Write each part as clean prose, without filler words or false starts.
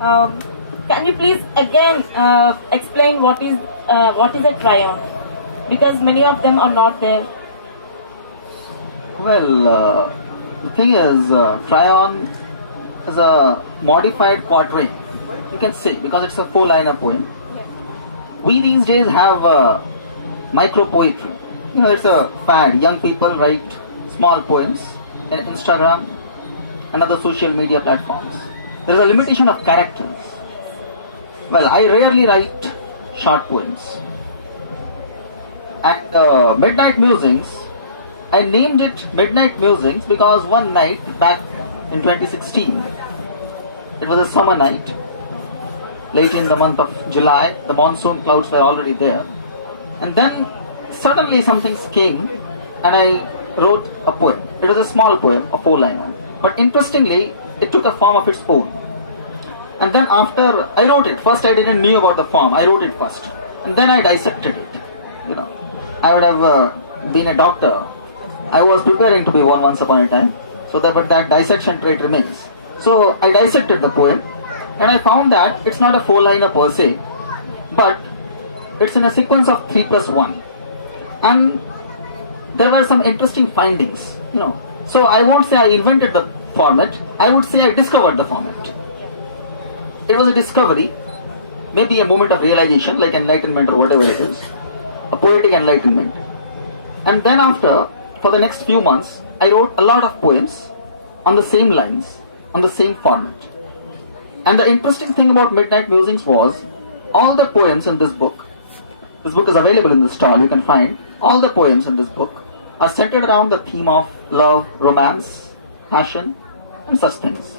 Um, can you please again explain what is a trion? Because many of them are not there. Well, the thing is, Tryon is a modified quatrain. You can say because it's a four-liner poem. Yes. We these days have micro poetry. You know, it's a fad. Young people write small poems in Instagram and other social media platforms. There is a limitation of characters. Well, I rarely write short poems. And Midnight Musings, I named it Midnight Musings because one night back in 2016, it was a summer night, late in the month of July, the monsoon clouds were already there. And then suddenly something came and I wrote a poem. It was a small poem, a four-liner. But interestingly, it took a form of its own. And then after I wrote it, first I didn't know about the form, I wrote it first. And then I dissected it. You know, I would have been a doctor. I was preparing to be one once upon a time. But that dissection trait remains. So I dissected the poem and I found that it's not a four-liner per se, but it's in a sequence of 3+1. And there were some interesting findings, you know. So I won't say I invented the format, I would say I discovered the format. It was a discovery, maybe a moment of realization, like enlightenment or whatever it is, a poetic enlightenment. And then after, for the next few months, I wrote a lot of poems on the same lines, on the same format. And the interesting thing about Midnight Musings was, all the poems in this book is available in the stall, you can find, all the poems in this book are centered around the theme of love, romance, passion, and such things.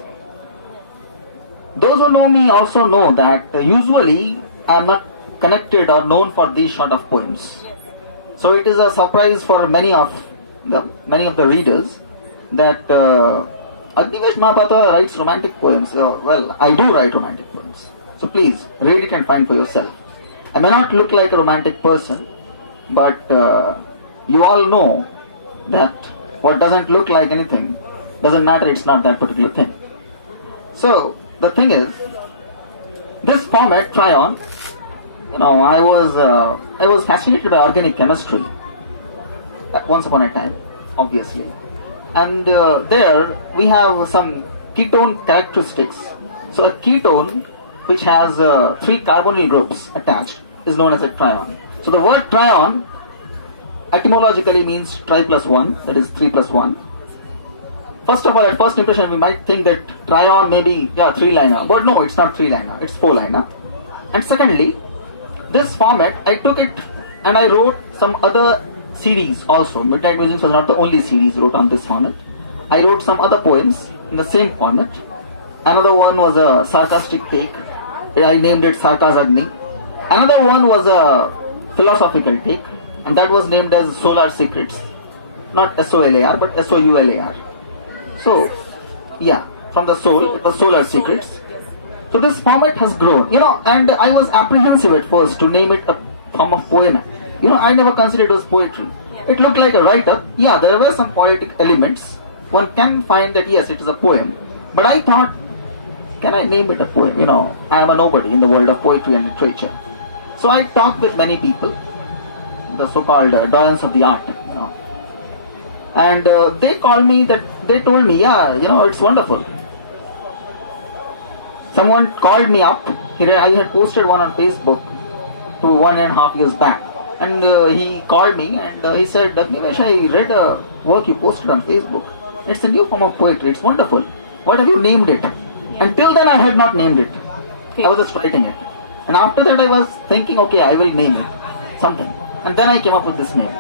Those who know me also know that usually I am not connected or known for these sort of poems. So it is a surprise for many of the readers that Agnivesh Mahapatra writes romantic poems. Well, I do write romantic poems. So please, read it and find for yourself. I may not look like a romantic person, but you all know that what doesn't look like anything doesn't matter, it's not that particular thing. So, the thing is, this format, Tryon, you know, I was fascinated by organic chemistry once upon a time, obviously. And there we have some ketone characteristics. So a ketone which has 3 carbonyl groups attached is known as a trion. So the word trion etymologically means tri+1, that is 3+1. First of all, at first impression we might think that trion may be 3-liner, but no, it's not 3-liner, it's 4-liner. And secondly, this format, I took it and I wrote some other series also. Midnight Musings was not the only series wrote on this format. I wrote some other poems in the same format. Another one was a sarcastic take. I named it Sarkasagni. Another one was a philosophical take, and that was named as Solar Secrets. Not SOLAR, but SOULAR. So, yeah, from the soul, it was Solar Secrets. So this format has grown, you know, and I was apprehensive at first to name it a form of poem. You know, I never considered it was poetry. It looked like a write-up. Yeah, there were some poetic elements. One can find that, yes, it is a poem. But I thought, can I name it a poem? You know, I am a nobody in the world of poetry and literature. So I talked with many people, the so-called doyens of the art, you know. And they told me, yeah, you know, it's wonderful. Someone called me up. I had posted one on Facebook 1.5 years back. And he called me and he said, Agnivesh, I read a work you posted on Facebook. It's a new form of poetry. It's wonderful. What have you named it? Yeah. Until then I had not named it. Okay. I was just writing it. And after that I was thinking, okay, I will name it something. And then I came up with this name.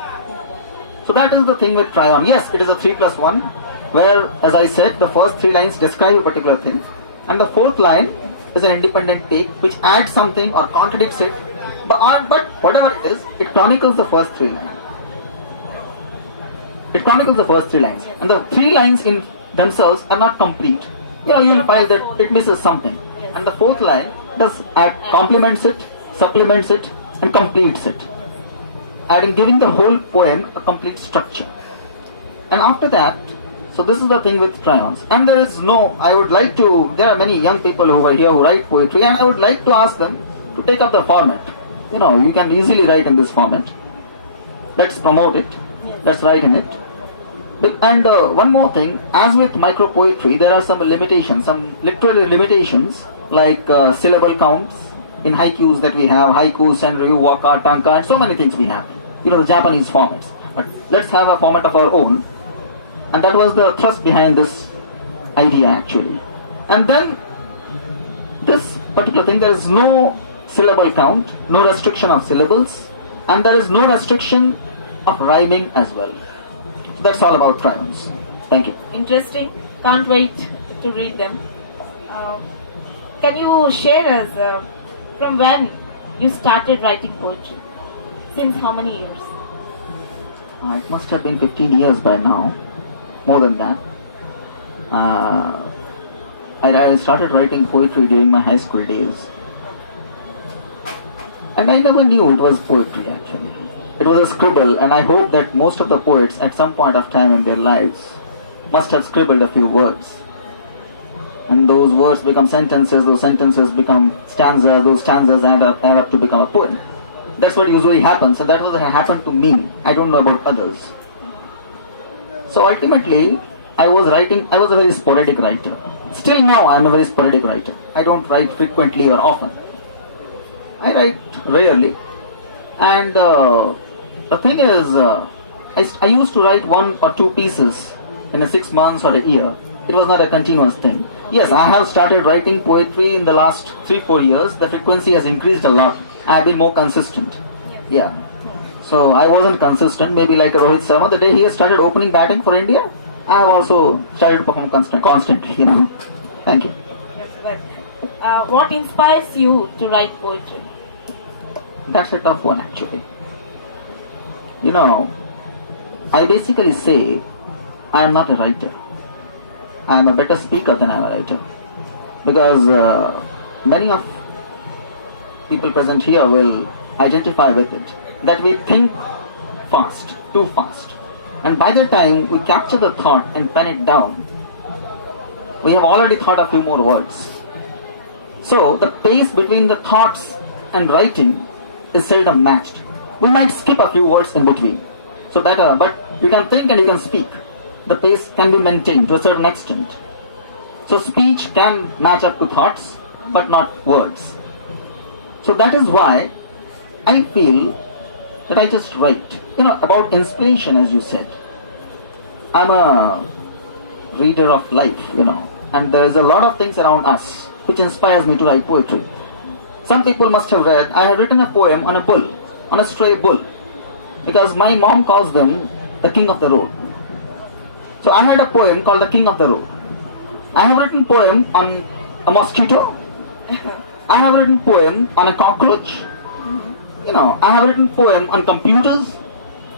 So that is the thing with Tryon. Yes, it is a 3+1, where, as I said, the first 3 lines describe a particular thing. And the 4th line is an independent take which adds something or contradicts it. But whatever it is, it chronicles the first 3 lines. It chronicles the first 3 lines. And the 3 lines in themselves are not complete. You know, you will find that it misses something. And the 4th line complements it, supplements it, and completes it. Giving the whole poem a complete structure. And after that, So this is the thing with Triones. And there are many young people over here who write poetry, and I would like to ask them to take up the format. You can easily write in this format. Let's promote it. Let's write in it. And one more thing, as with micro poetry, there are some limitations, some literary limitations, like syllable counts in haikus that we have, haiku, senryu, waka, tanka, and so many things we have. The Japanese formats. But let's have a format of our own. And that was the thrust behind this idea, actually. And then, this particular thing, there is no syllable count, no restriction of syllables, and there is no restriction of rhyming as well. So that's all about Triones. Thank you. Interesting. Can't wait to read them. Can you share us from when you started writing poetry? Since how many years? It must have been 15 years by now. More than that. I started writing poetry during my high school days. And I never knew it was poetry, actually. It was a scribble, and I hope that most of the poets at some point of time in their lives must have scribbled a few words. And those words become sentences, those sentences become stanzas, those stanzas add up to become a poem. That's what usually happens, and that was what happened to me. I don't know about others. So ultimately, I was a very sporadic writer. Still now, I am a very sporadic writer. I don't write frequently or often. I write rarely. And the thing is, I used to write 1 or 2 pieces in a 6 months or a year. It was not a continuous thing. Yes, I have started writing poetry in the last 3-4 years. The frequency has increased a lot. I have been more consistent. Yeah. So I wasn't consistent, maybe like Rohit Sharma. The day he has started opening batting for India, I have also started to perform constantly. Thank you. Yes, well, what inspires you to write poetry? That's a tough one, actually. I basically say I am not a writer. I am a better speaker than I am a writer. Because many of people present here will identify with it. That we think fast, too fast. And by the time we capture the thought and pen it down, we have already thought a few more words. So the pace between the thoughts and writing is seldom matched. We might skip a few words in between. So better, but you can think and you can speak. The pace can be maintained to a certain extent. So speech can match up to thoughts, but not words. So that is why I feel that I just write. About inspiration, as you said. I'm a reader of life, and there's a lot of things around us which inspires me to write poetry. Some people must have read, I have written a poem on a bull, on a stray bull, because my mom calls them the king of the road. So I had a poem called the king of the road. I have written poem on a mosquito. I have written poem on a cockroach. I have written poem on computers,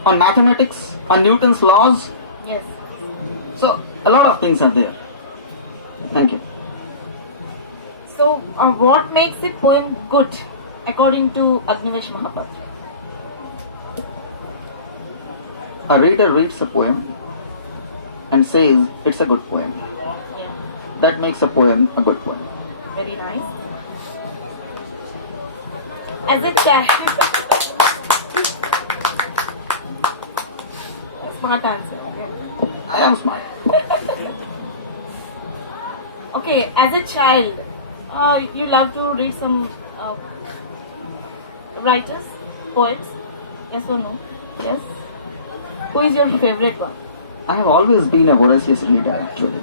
on mathematics, on Newton's laws. Yes. So a lot of things are there. Thank you. So what makes a poem good according to Agnivesh Mahapatra? A reader reads a poem and says it's a good poem. Yeah. That makes a poem a good poem. Very nice. As a child, smart answer. Okay. I am smart. Okay, as a child, you love to read some writers, poets. Yes or no? Yes. Who is your favorite one? I have always been a voracious reader, actually.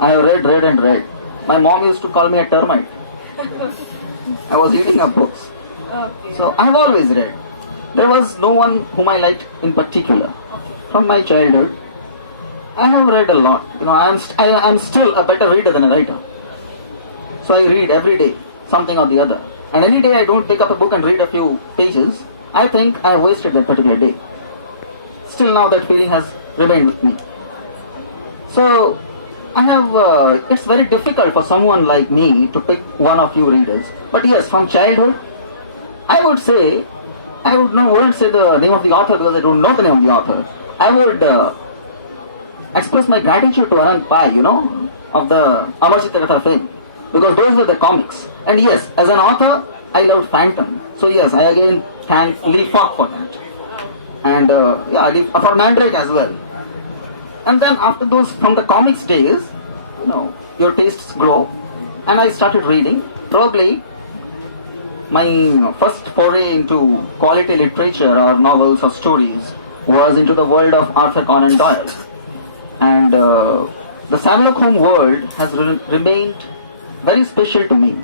I have read and read. My mom used to call me a termite. I was eating up books. Okay. So I have always read. There was no one whom I liked in particular. Okay. From my childhood, I have read a lot. I am still a better reader than a writer. So I read every day, something or the other. And any day I don't pick up a book and read a few pages, I think I have wasted that particular day. Still now that feeling has remained with me. So I have, it's very difficult for someone like me to pick one or few readers. But yes, from childhood, I would say, wouldn't say the name of the author because I don't know the name of the author. I would express my gratitude to Anand Pai, of the Amar Chitragatha fame, because those were the comics. And yes, as an author, I loved Phantom. So yes, I again thank Lee Falk for that. And for Mandrake as well. And then after those, from the comics days, your tastes grow. And I started reading. Probably my first foray into quality literature or novels or stories was into the world of Arthur Conan Doyle. And the Sherlock Holmes world has remained very special to me.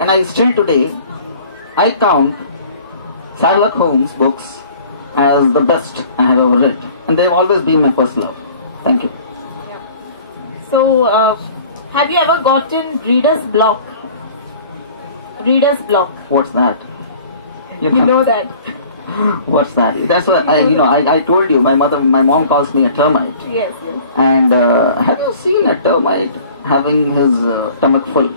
And I still today, I count Sherlock Holmes books as the best I have ever read. And they have always been my first love. Thank you. Yeah. So, have you ever gotten reader's block? Reader's block. What's that? You know that. What's that? That's what I told you. My mom calls me a termite. Yes. And have you seen a termite having his stomach full?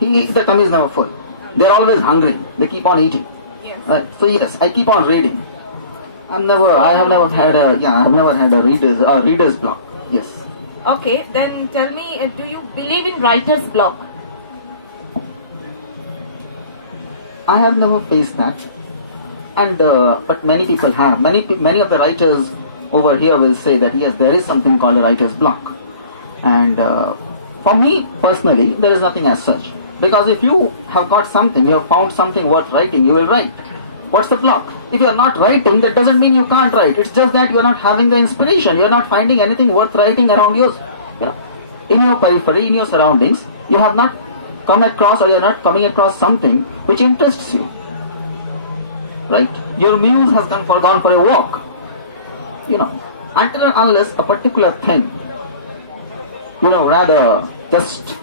The tummy is never full. They're always hungry. They keep on eating. Yes. Right? So yes, I keep on reading. I have never had a reader's block. Yes. Okay, then tell me, do you believe in writer's block? I have never faced that, and but many people have. Many of the writers over here will say that yes, there is something called a writer's block, and for me personally, there is nothing as such. Because if you have got something, you have found something worth writing, you will write. What's the block? If you are not writing, that doesn't mean you can't write. It's just that you are not having the inspiration. You are not finding anything worth writing around you. In your periphery, in your surroundings, you have not come across, or you are not coming across something which interests you. Right? Your muse has gone for a walk. Until and unless a particular thing, rather just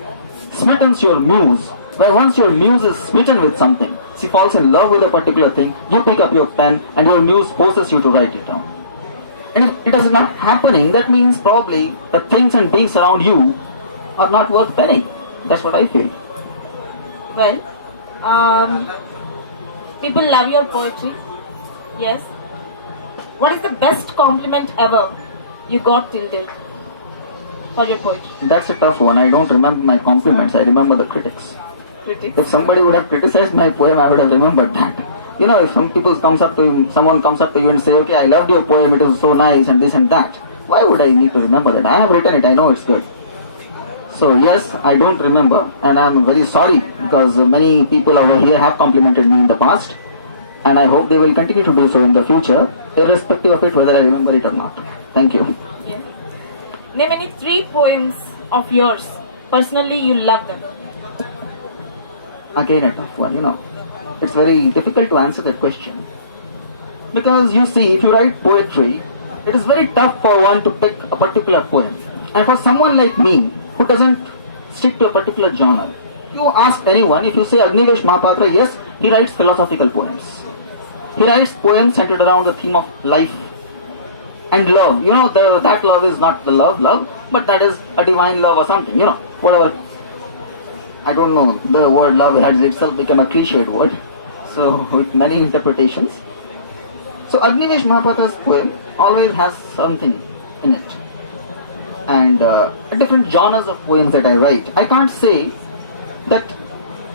smittens your muse, where once your muse is smitten with something, she falls in love with a particular thing, you pick up your pen and your muse forces you to write it down. And if it is not happening, that means probably the things and beings around you are not worth penning. That's what I feel. Well, people love your poetry. Yes. What is the best compliment ever you got till date for your poetry? That's a tough one. I don't remember my compliments. I remember the critics. If somebody would have criticized my poem, I would have remembered that. If someone comes up to you and say, okay, I loved your poem, it was so nice and this and that. Why would I need to remember that? I have written it, I know it's good. So yes, I don't remember, and I'm very sorry because many people over here have complimented me in the past, and I hope they will continue to do so in the future, irrespective of it whether I remember it or not. Thank you. Yeah. Name any 3 poems of yours. Personally, you love them. Again a tough one, It's very difficult to answer that question. Because you see, if you write poetry, it is very tough for one to pick a particular poem. And for someone like me, who doesn't stick to a particular genre, you ask anyone, if you say Agnivesh Mahapatra, yes, he writes philosophical poems. He writes poems centered around the theme of life and love. That love is not the love, but that is a divine love or something, whatever. I don't know, the word love has itself become a cliched word, so with many interpretations. So Agnivesh Mahapatra's poem always has something in it. And different genres of poems that I write, I can't say that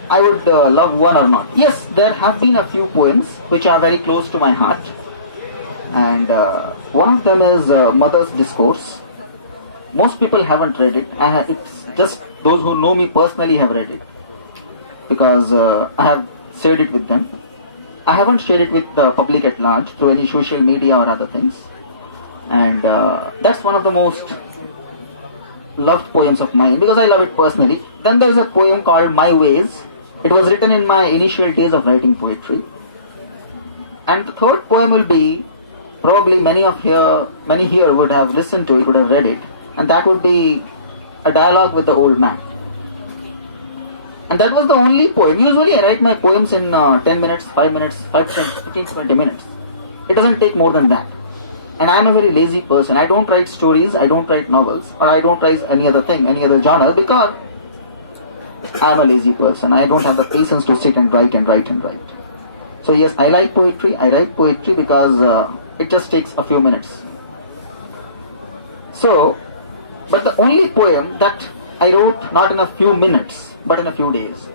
I would love one or not. Yes, there have been a few poems which are very close to my heart. And one of them is Mother's Discourse. Most people haven't read it. It's just those who know me personally have read it, because I have shared it with them. I haven't shared it with the public at large through any social media or other things. And that's one of the most loved poems of mine, because I love it personally. Then there's a poem called My Ways. It was written in my initial days of writing poetry. And the third poem will be, probably many here would have listened to it, would have read it, and that would be A Dialogue with the Old Man. And that was the only poem. Usually I write my poems in 10 minutes, 5 minutes, 5 to 15 to 20 minutes. It doesn't take more than that. And I am a very lazy person. I don't write stories, I don't write novels, or I don't write any other thing, any other genre, because I am a lazy person. I don't have the patience to sit and write and write and write. So yes, I like poetry. I write poetry because it just takes a few minutes. So, But the only poem that I wrote not in a few minutes, but in a few days.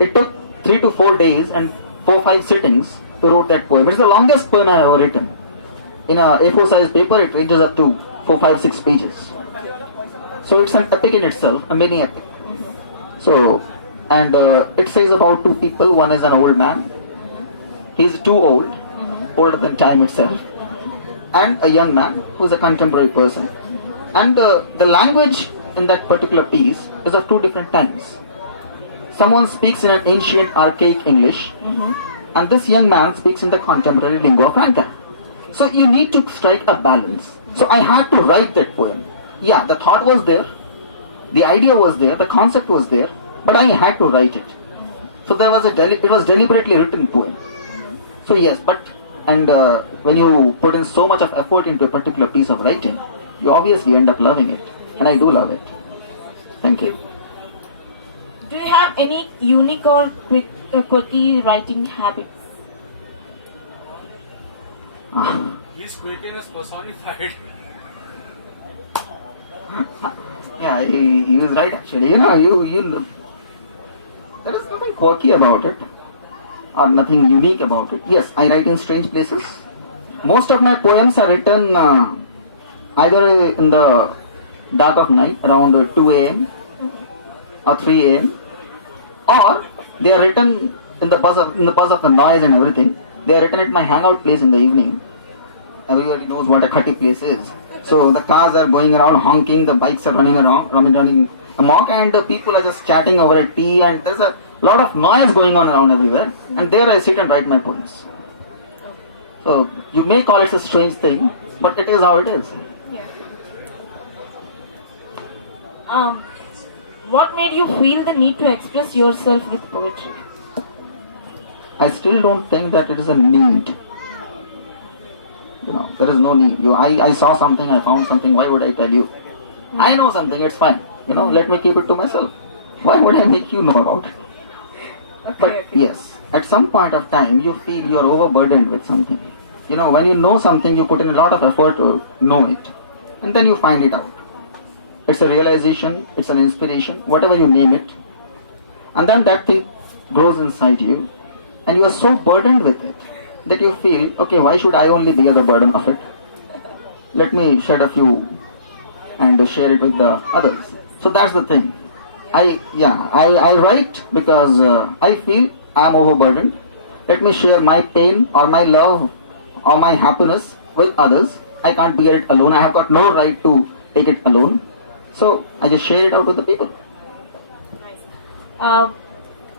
It took 3 to 4 days and 4-5 sittings to write that poem. It's the longest poem I have ever written. In a A4 size paper, it ranges up to 4-5-6 pages. So it's an epic in itself, a mini epic. So, and it says about two people. One is an old man. He's too old, older than time itself. And a young man who is a contemporary person. And the language in that particular piece is of two different times. Someone speaks in an ancient archaic English, and this young man speaks in the contemporary lingua franca. So you need to strike a balance. So I had to write that poem. Yeah, the thought was there, the idea was there, the concept was there, but I had to write it. So there was it was deliberately written poem. So yes, but and when you put in so much of effort into a particular piece of writing, you obviously end up loving it, and I do love it. Thank you. Do you have any unique or quirky writing habits? His quirkiness personified. Yeah, he was right actually. You know, you there is nothing quirky about it, or nothing unique about it. Yes, I write in strange places. Most of my poems are written either in the dark of night, around 2 a.m. or 3 a.m. or they are written in the buzz of the noise and everything. They are written at my hangout place in the evening. Everybody knows what a khati place is. So the cars are going around honking, the bikes are running amok, and the people are just chatting over a tea, and there's a lot of noise going on around everywhere. And there I sit and write my poems. So you may call it a strange thing, but it is how it is. What made you feel the need to express yourself with poetry? I still don't think that it is a need. You know, there is no need. I saw something, I found something, why would I tell you? I know something, it's fine. You know, let me keep it to myself. Why would I make you know about it? But yes, at some point of time, you feel you are overburdened with something. You know, when you know something, you put in a lot of effort to know it. And then you find it out. It's a realization, it's an inspiration, whatever you name it. And then that thing grows inside you. And you are so burdened with it that you feel, okay, why should I only bear the burden of it? Let me shed a few and share it with the others. So that's the thing. I write because I feel I am overburdened. Let me share my pain or my love or my happiness with others. I can't bear it alone. I have got no right to take it alone. So I just share it out with the people. Nice.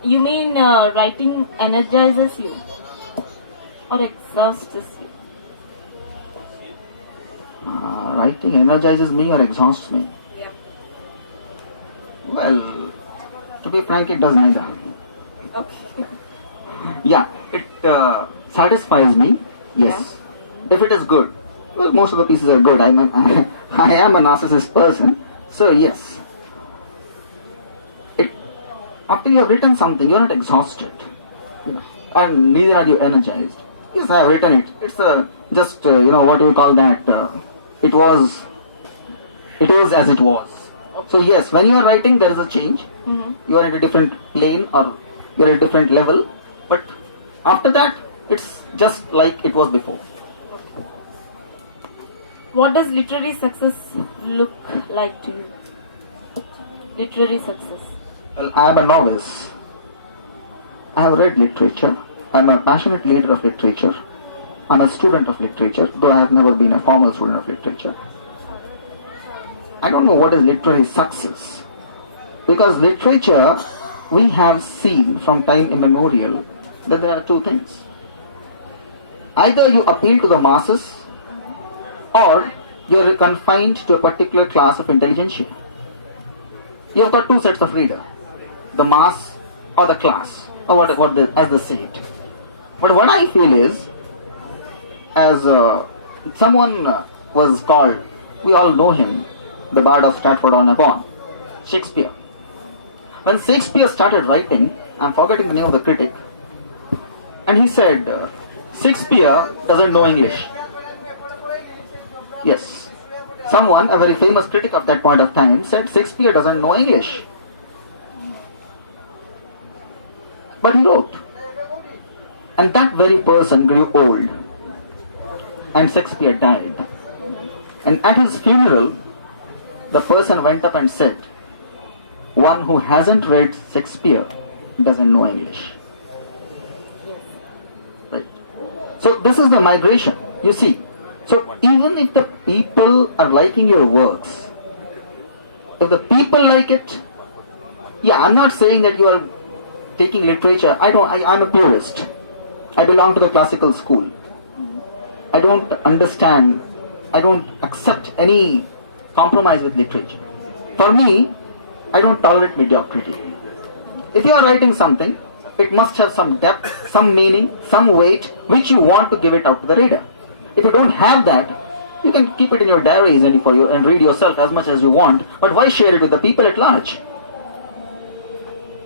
You mean writing energizes you or exhausts you? Writing energizes me or exhausts me? Yep. Well, to be frank, it does neither. Okay. Yeah, it satisfies me, yes. If it is good, well, most of the pieces are good. I am a narcissist person, so yes. After you have written something, you are not exhausted, you know, and neither are you energized. Yes, I have written it. It's just what do you call that? It was as it was. So yes, when you are writing, there is a change. You are at a different plane or you are at a different level. But after that, it's just like it was before. What does literary success look like to you? Literary success. Well, I am a novice. I have read literature. I am a passionate leader of literature. I am a student of literature, though I have never been a formal student of literature. I don't know what is literary success. Because literature, we have seen from time immemorial that there are two things. Either you appeal to the masses or you are confined to a particular class of intelligentsia. You have got two sets of reader. The mass or the class, or as they say it. But what I feel is, as someone was called, we all know him, the Bard of Stratford-on-Avon, Shakespeare. When Shakespeare started writing, I'm forgetting the name of the critic, and he said, Shakespeare doesn't know English. Yes. Someone, a very famous critic of that point of time, said Shakespeare doesn't know English. But he wrote. And that very person grew old. And Shakespeare died. And at his funeral, the person went up and said, one who hasn't read Shakespeare doesn't know English. Right? So this is the migration, you see. So even if the people are liking your works, if the people like it, yeah, I'm not saying that you are taking literature. I'm a purist. I belong to the classical school. I don't understand, I don't accept any compromise with literature. For me, I don't tolerate mediocrity. If you are writing something, it must have some depth, some meaning, some weight, which you want to give it out to the reader. If you don't have that, you can keep it in your diaries and read yourself as much as you want, but why share it with the people at large?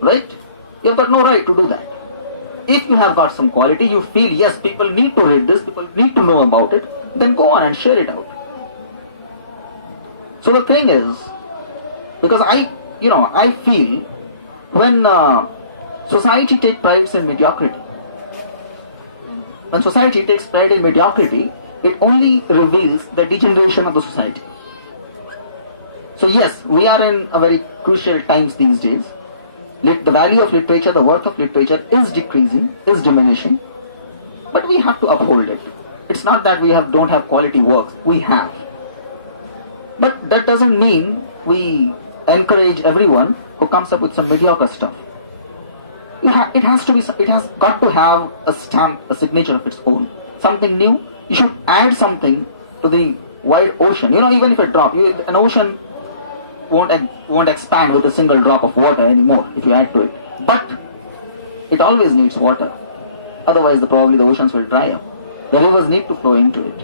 Right? You've got no right to do that. If you have got some quality, you feel, yes, people need to read this, people need to know about it, then go on and share it out. So the thing is, because I feel when society takes pride in mediocrity, when society takes pride in mediocrity, it only reveals the degeneration of the society. So yes, we are in a very crucial times these days. The value of literature, the worth of literature is decreasing, is diminishing, but we have to uphold it. It's not that we don't have quality works, we have. But that doesn't mean we encourage everyone who comes up with some mediocre stuff. It has got to have a stamp, a signature of its own. Something new. You should add something to the wide ocean. Even if an ocean won't expand with a single drop of water anymore if you add to it. But it always needs water. Otherwise, probably the oceans will dry up. The rivers need to flow into it,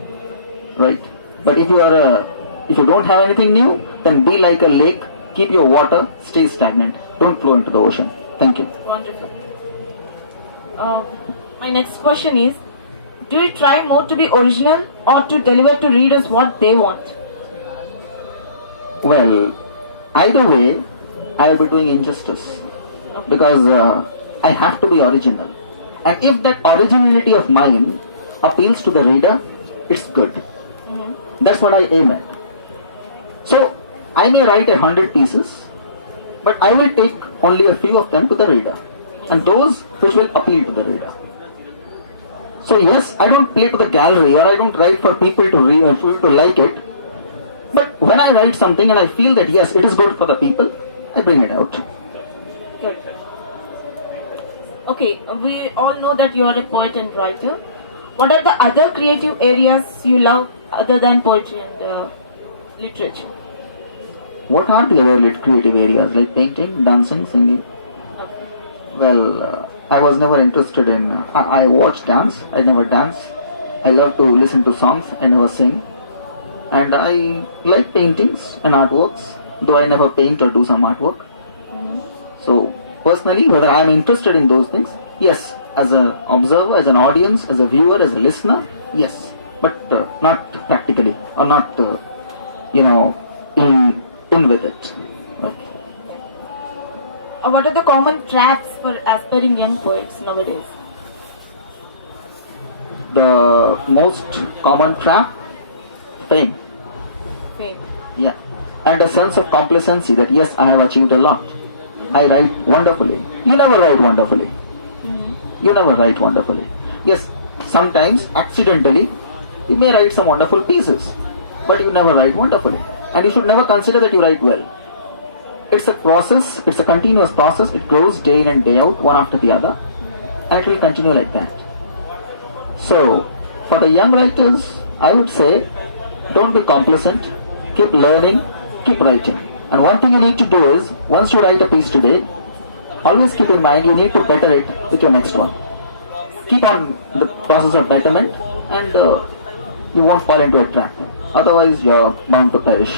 right? But if you don't have anything new, then be like a lake. Keep your water, stay stagnant. Don't flow into the ocean. Thank you. Wonderful. My next question is, do you try more to be original or to deliver to readers what they want? Well, either way, I will be doing injustice. Okay. Because I have to be original. And if that originality of mine appeals to the reader, it's good. That's what I aim at. So, I may write 100 pieces, but I will take only a few of them to the reader. And those which will appeal to the reader. So yes, I don't play to the gallery, or I don't write for people to read, for people to like it. But when I write something and I feel that yes, it is good for the people, I bring it out. Good. Okay, we all know that you are a poet and writer. What are the other creative areas you love other than poetry and literature? What are the other creative areas like painting, dancing, singing? Okay. Well, I was never interested in... I watch dance, I never dance. I love to listen to songs, I never sing. And I like paintings and artworks, though I never paint or do some artwork. So, personally, whether I am interested in those things, yes, as an observer, as an audience, as a viewer, as a listener, yes. But not practically, or not, in with it. Okay. What are the common traps for aspiring young poets nowadays? The most common trap? Fame. Fame. Yeah. And a sense of complacency that yes, I have achieved a lot. I write wonderfully. You never write wonderfully. You never write wonderfully. Yes, sometimes, accidentally, you may write some wonderful pieces, but you never write wonderfully. And you should never consider that you write well. It's a process, it's a continuous process, it grows day in and day out, one after the other, and it will continue like that. So, for the young writers, I would say, don't be complacent, keep learning, keep writing. And one thing you need to do is, once you write a piece today, always keep in mind you need to better it with your next one. Keep on the process of betterment, and you won't fall into a trap. Otherwise, you're bound to perish.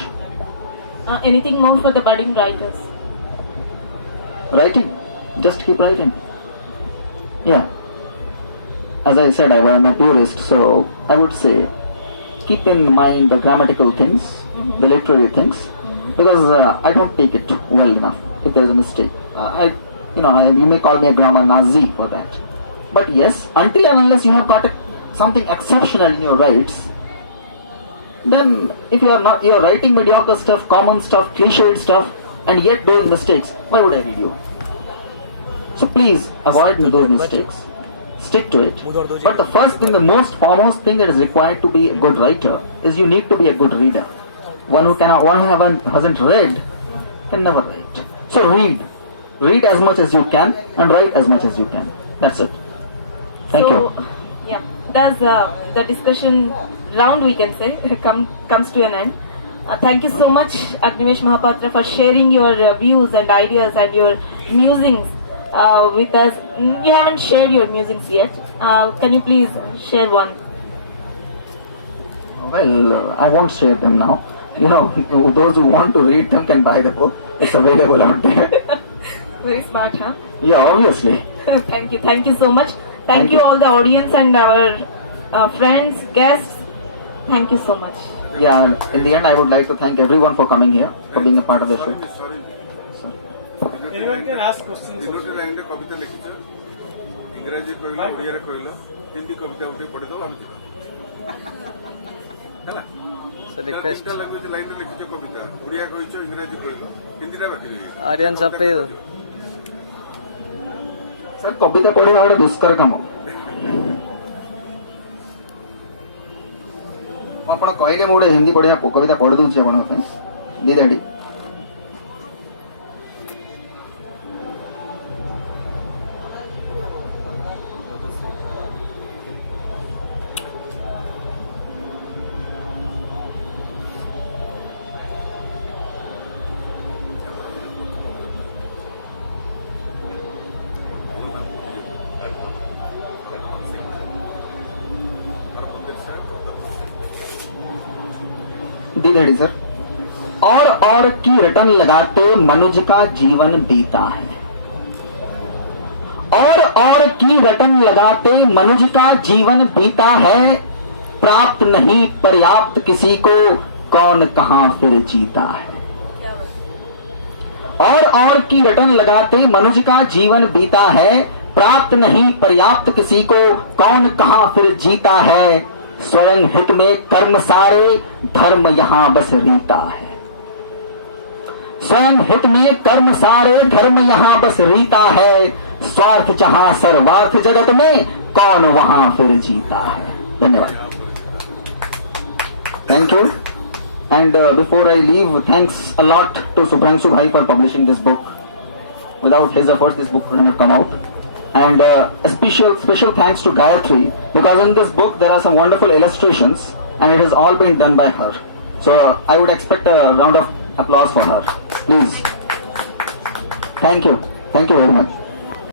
Anything more for the budding writers? Writing, just keep writing. Yeah. As I said, I am a purist, so I would say keep in mind the grammatical things, the literary things, because I don't take it well enough if there is a mistake. You may call me a grammar Nazi for that. But yes, until and unless you have got something exceptional in your rights, then if you're writing mediocre stuff, common stuff, cliched stuff, and yet doing mistakes, why would I read you? So please avoid those mistakes. Stick to it. But the first thing, the most foremost thing that is required to be a good writer is you need to be a good reader. One who hasn't read can never write. So read as much as you can and write as much as you can. That's it. Thank you. Yeah, thus the discussion round, we can say, comes to an end. Thank you so much, Agnivesh Mahapatra, for sharing your views and ideas and your musings with us. You haven't shared your musings yet. Can you please share one? Well, I won't share them now. Those who want to read them can buy the book. It's available out there. Very smart, huh? Yeah, obviously. Thank you so much. Thank you all the audience and our friends, guests. Thank you so much. Yeah, in the end I would like to thank everyone for coming here, for being a part of the show. Anyone can ask questions. ଗୋଟେ ଲାଇନରେ କବିତା ଲେଖିଛ, ଇଂରାଜୀ କହିଲ, ଓଡ଼ିଆରେ କହିଲ, ହିନ୍ଦୀ କବିତା ଗୋଟେ ପଢିଦେବ, ଆମେ ଯିବା। ହେଲା? ତିନିଟା ଲାଙ୍ଗୁଏଜ ଲାଇନରେ ଲେଖିଛ କବିତା, ଓଡ଼ିଆ କହିଛ, ଇଂରାଜୀ କହିଲ, ହିନ୍ଦୀଟା ବାକି ରହିବ। आर्यन साहब पे सर कविता पढ़िया गोटे दुष्कर काम ଆପଣ କହିଲେ ମୁଁ ଗୋଟେ ହିନ୍ଦୀ ପଢିଆ କବିତା ପଢି ଦଉଛି ଆପଣଙ୍କ ପାଇଁ ଦି ଧାଡି। दी दैट सर। और की रटन लगाते मनुज का जीवन बीता है। और की रटन लगाते मनुज का जीवन बीता है। प्राप्त नहीं पर्याप्त किसी को कौन कहां फिर जीता है। और की रटन लगाते मनुज का जीवन बीता है। प्राप्त नहीं पर्याप्त किसी को कौन कहां फिर जीता है। स्वयं हित में कर्म सारे धर्म यहां बस रीता है। स्वयं हित में कर्म सारे धर्म यहां बस रीता है। स्वार्थ जहां सर्वार्थ जगत में कौन वहां फिर जीता है। धन्यवाद। Thank you. And before I leave, thanks a lot to Subhranshu Bhai for publishing this book. Without his efforts, this book wouldn't have come out. And a special thanks to Gayatri, because in this book there are some wonderful illustrations and it has all been done by her. So I would expect a round of applause for her. Please. Thank you. Thank you very much.